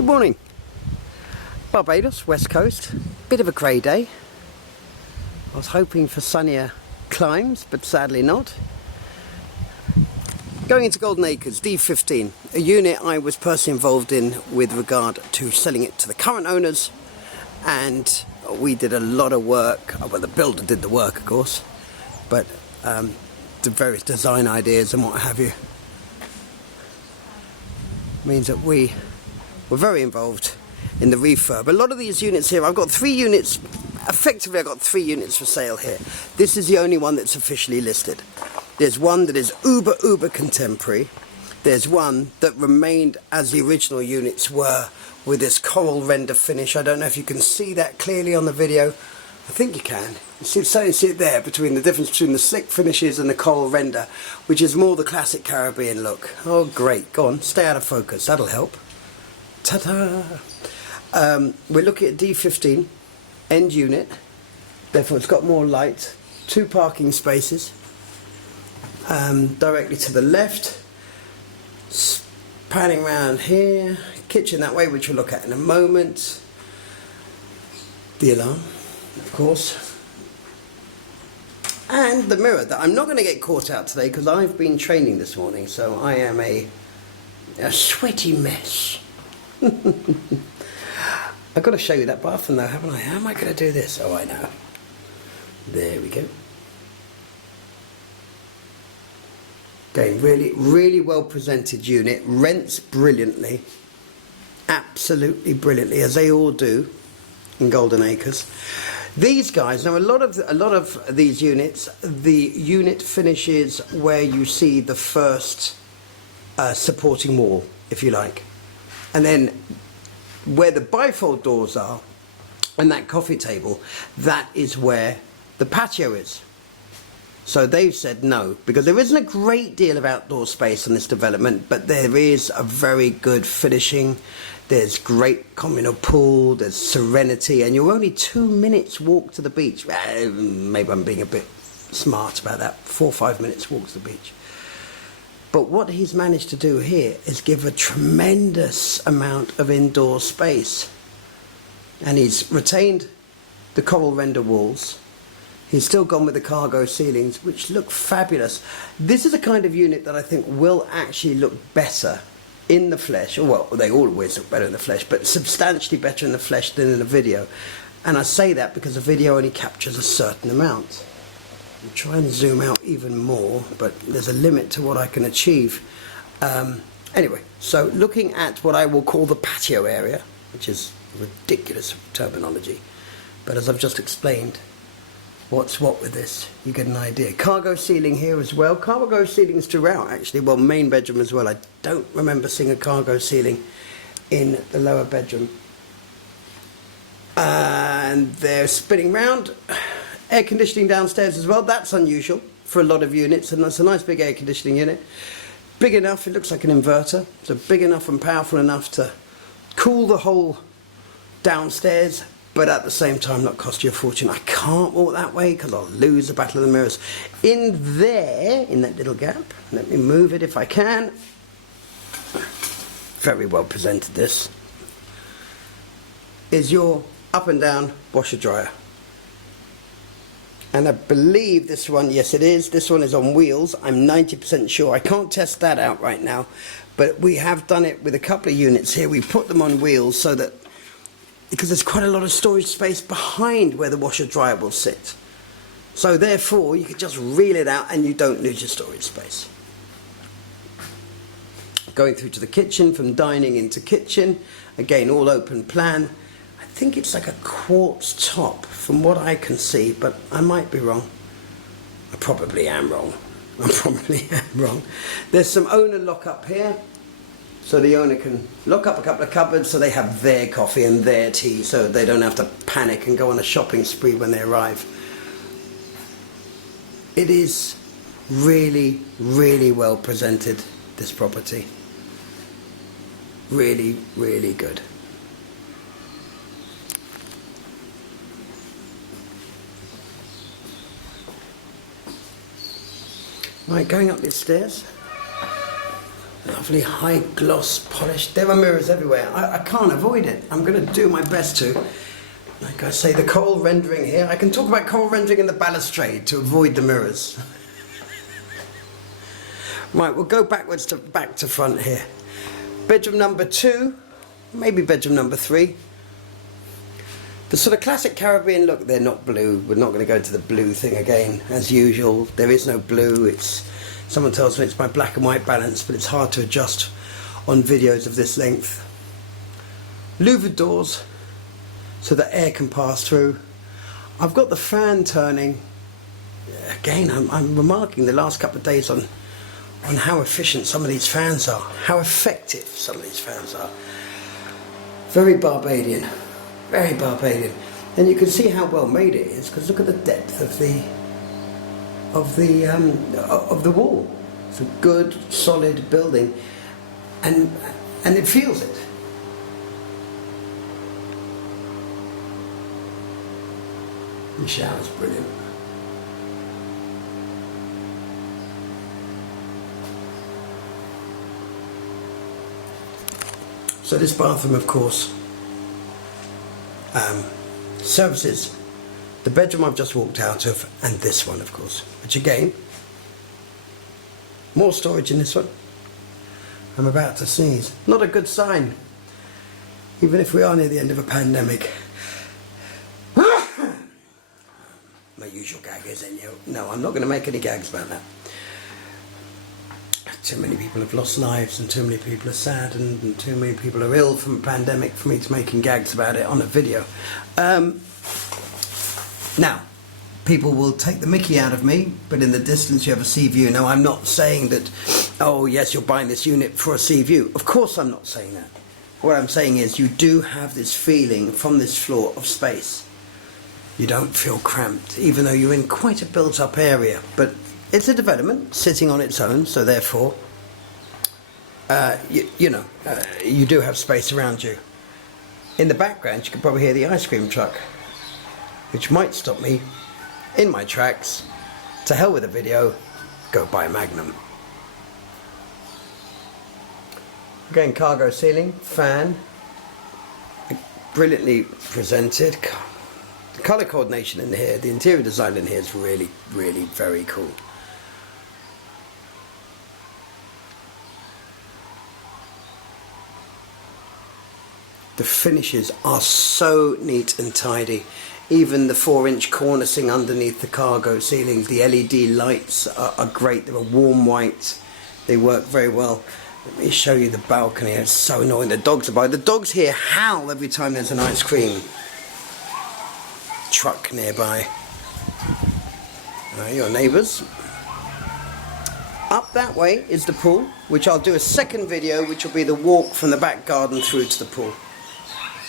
Good morning. Barbados, west coast. Bit of a grey day. I was hoping for sunnier climes, but sadly not. Going into Golden Acres, D15, a unit I was personally involved in with regard to selling it to the current owners, and we did a lot of work. Well, the builder did the work, of course, but the various design ideas and what have you means that we were very involved in the refurb. A lot of these units here, I've got 3 units, effectively I've got 3 units for sale here. This is the only one that's officially listed. There's one that is uber contemporary. There's one that remained as the original units were, with this coral render finish. I don't know if you can see that clearly on the video. I think you can. You certainly see it there, between the difference between the slick finishes and the coral render, which is more the classic Caribbean look. Oh great, go on, stay out of focus, that'll help. Ta-da! We're looking at D15, end unit, therefore it's got more light, 2 parking spaces, directly to the left, panning around here, kitchen that way, which we'll look at in a moment, the alarm, of course, and the mirror that I'm not going to get caught out today because I've been training this morning, so I am a sweaty mess. I've got to show you that bathroom though, haven't I? How am I going to do this? Oh, I know. There we go. Again, really well presented unit. Rents brilliantly. Absolutely brilliantly, as they all do in Golden Acres. These guys, now a lot of these units, the unit finishes where you see the first supporting wall, if you like. And then where the bifold doors are and that coffee table, that is where the patio is. So they've said no, because there isn't a great deal of outdoor space on this development, but there is a very good finishing. There's great communal pool, there's serenity, and you're only 2 minutes walk to the beach. Maybe I'm being a bit smart about that, 4 or 5 minutes walk to the beach. But what he's managed to do here is give a tremendous amount of indoor space. And he's retained the coral render walls. He's still gone with the cargo ceilings, which look fabulous. This is a kind of unit that I think will actually look better in the flesh. Well, they always look better in the flesh, but substantially better in the flesh than in a video. And I say that because a video only captures a certain amount. I'll try and zoom out even more, but there's a limit to what I can achieve. Anyway, so looking at what I will call the patio area, which is ridiculous terminology, but as I've just explained, what's what with this, you get an idea. Cargo ceiling here as well. Cargo ceilings throughout, actually. Well, main bedroom as well. I don't remember seeing a cargo ceiling in the lower bedroom. And they're spinning round. Air conditioning downstairs as well. That's unusual for a lot of units, and that's a nice big air conditioning unit. Big enough, it looks like an inverter. So big enough and powerful enough to cool the whole downstairs, but at the same time not cost you a fortune. I can't walk that way because I'll lose the battle of the mirrors. In there, in that little gap, let me move it if I can. Very well presented, this is your up and down washer dryer. And I believe this one, yes it is, this one is on wheels. I'm 90% sure. I can't test that out right now, but we have done it with a couple of units here. We put them on wheels so that, because there's quite a lot of storage space behind where the washer dryer will sit. So therefore, you could just reel it out and you don't lose your storage space. Going through to the kitchen, from dining into kitchen, again all open plan. I think it's like a quartz top from what I can see, but I might be wrong. I probably am wrong. There's some owner lock up here, so the owner can lock up a couple of cupboards so they have their coffee and their tea, so they don't have to panic and go on a shopping spree when they arrive. It is really well presented, this property. Really good. Right, going up these stairs. Oh, lovely high gloss polish. There are mirrors everywhere. I can't avoid it. I'm going to do my best to. Like I say, the coral rendering here. I can talk about coral rendering in the balustrade to avoid the mirrors. Right, we'll go backwards to back to front here. Bedroom number 2, maybe bedroom number 3. The sort of classic Caribbean look. They're not blue. We're not going to go to the blue thing again, as usual. There is no blue. It's, someone tells me it's my black and white balance, but it's hard to adjust on videos of this length. Louvered doors, so that air can pass through. I've got the fan turning. Again, I'm remarking the last couple of days on how efficient some of these fans are, how effective some of these fans are. Very Barbadian, very Barbadian. And you can see how well made it is, because look at the depth of the wall. It's a good, solid building, and it feels it. The shower's brilliant. So this bathroom, of course, services the bedroom I've just walked out of, and this one, of course, which again, more storage in this one. I'm about to sneeze. Not a good sign, even if we are near the end of a pandemic. My usual gag is, no, I'm not going to make any gags about that. Too many people have lost lives, and too many people are sad, and too many people are ill from a pandemic for me to making gags about it on a video. Now, people will take the mickey out of me, but in the distance you have a sea view. Now, I'm not saying that, oh yes, you're buying this unit for a sea view. Of course I'm not saying that. What I'm saying is you do have this feeling from this floor of space. You don't feel cramped, even though you're in quite a built-up area. But it's a development sitting on its own, so therefore, you do have space around you. In the background, you can probably hear the ice cream truck, which might stop me in my tracks. To hell with the video, go buy Magnum. Again, cargo ceiling, fan, brilliantly presented. The colour coordination in here, the interior design in here is really, really very cool. The finishes are so neat and tidy. Even the 4-inch cornicing underneath the cargo ceiling, the LED lights are great. They're a warm white. They work very well. Let me show you the balcony. It's so annoying. The dogs are by. The dogs here howl every time there's an ice cream truck nearby. Your neighbours. Up that way is the pool, which I'll do a second video, which will be the walk from the back garden through to the pool.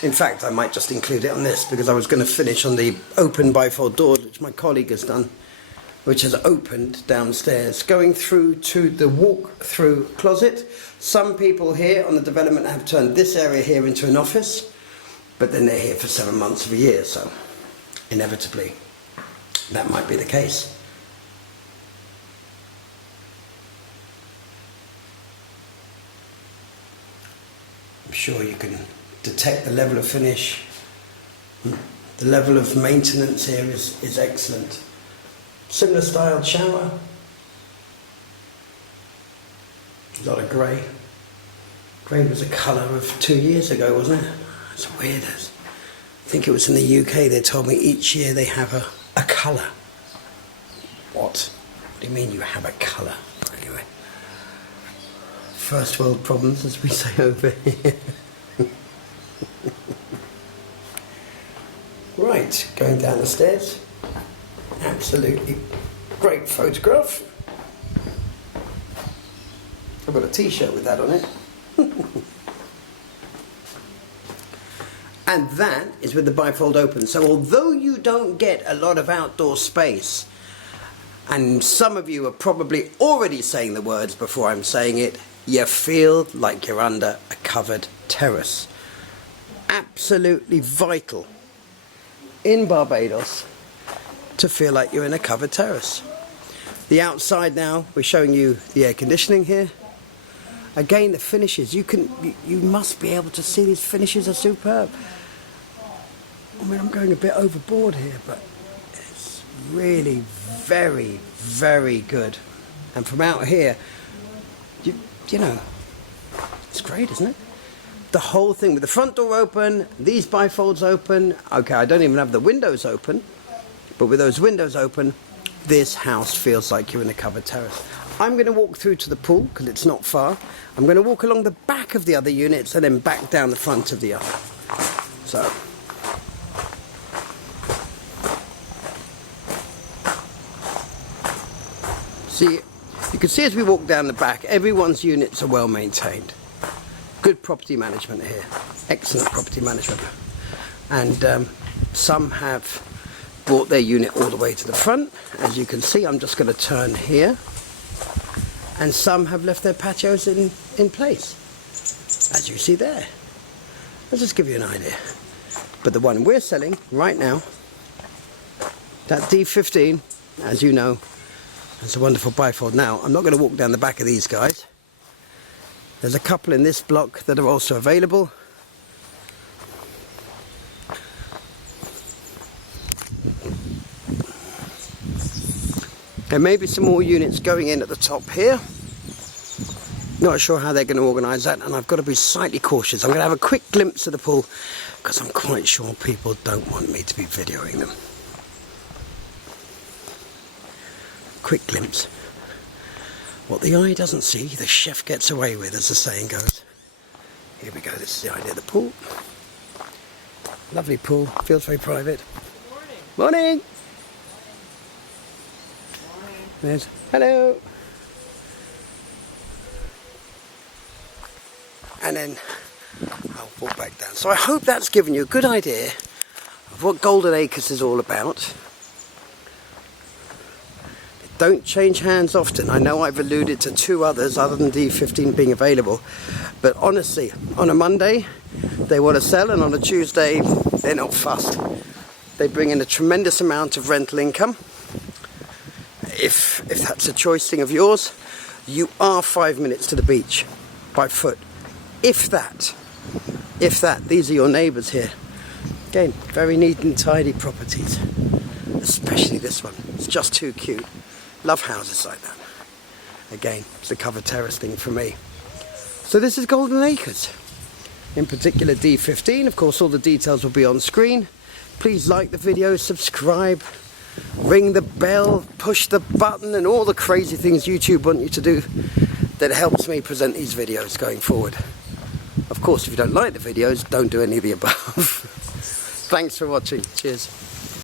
In fact, I might just include it on this, because I was going to finish on the open bifold doors, which my colleague has done, which has opened downstairs. Going through to the walk-through closet. Some people here on the development have turned this area here into an office, but then they're here for 7 months of a year, so inevitably that might be the case. I'm sure you can detect the level of finish. The level of maintenance here is excellent. Similar styled shower. A lot of grey. Grey was a colour of 2 years ago, wasn't it? It's weird. I think it was in the UK they told me each year they have a colour. What? What do you mean you have a colour? Anyway. First world problems, as we say over here. Right, going down the stairs. Absolutely great photograph. I've got a t-shirt with that on it. And that is with the bifold open. So although you don't get a lot of outdoor space, and some of you are probably already saying the words before I'm saying it, you feel like you're under a covered terrace. Absolutely vital in Barbados to feel like you're in a covered terrace. The outside now, we're showing you the air conditioning here. Again, the finishes, you must be able to see these finishes are superb. I mean, I'm going a bit overboard here, but it's really very, very good. And from out here, you know, it's great, isn't it? The whole thing with the front door open, these bifolds open. Okay, I don't even have the windows open, but with those windows open, this house feels like you're in a covered terrace. I'm going to walk through to the pool because it's not far. I'm going to walk along the back of the other units and then back down the front of the other. So, see, you can see as we walk down the back, everyone's units are well maintained. Good property management here. Excellent property management. And some have brought their unit all the way to the front. As you can see, I'm just going to turn here. And some have left their patios in place, as you see there. Let's just give you an idea. But the one we're selling right now, that D15, as you know, it's a wonderful bifold. Now, I'm not going to walk down the back of these guys. There's a couple in this block that are also available. There may be some more units going in at the top here. Not sure how they're going to organise that, and I've got to be slightly cautious. I'm going to have a quick glimpse of the pool because I'm quite sure people don't want me to be videoing them. Quick glimpse. What the eye doesn't see, the chef gets away with, as the saying goes. Here we go, this is the idea of the pool. Lovely pool, feels very private. Morning! Morning! There's, hello! And then I'll walk back down. So I hope that's given you a good idea of what Golden Acres is all about. Don't change hands often. I know I've alluded to 2 others other than D15 being available, but honestly, on a Monday they want to sell, and on a Tuesday they're not fussed. They bring in a tremendous amount of rental income. If that's a choice thing of yours, you are 5 minutes to the beach by foot. If that, these are your neighbours here. Again, very neat and tidy properties, especially this one. It's just too cute. Love houses like that. Again, it's a covered terrace thing for me. So this is Golden Acres. In particular D15, of course all the details will be on screen. Please like the video, subscribe, ring the bell, push the button and all the crazy things YouTube want you to do that helps me present these videos going forward. Of course, if you don't like the videos, don't do any of the above. Thanks for watching. Cheers.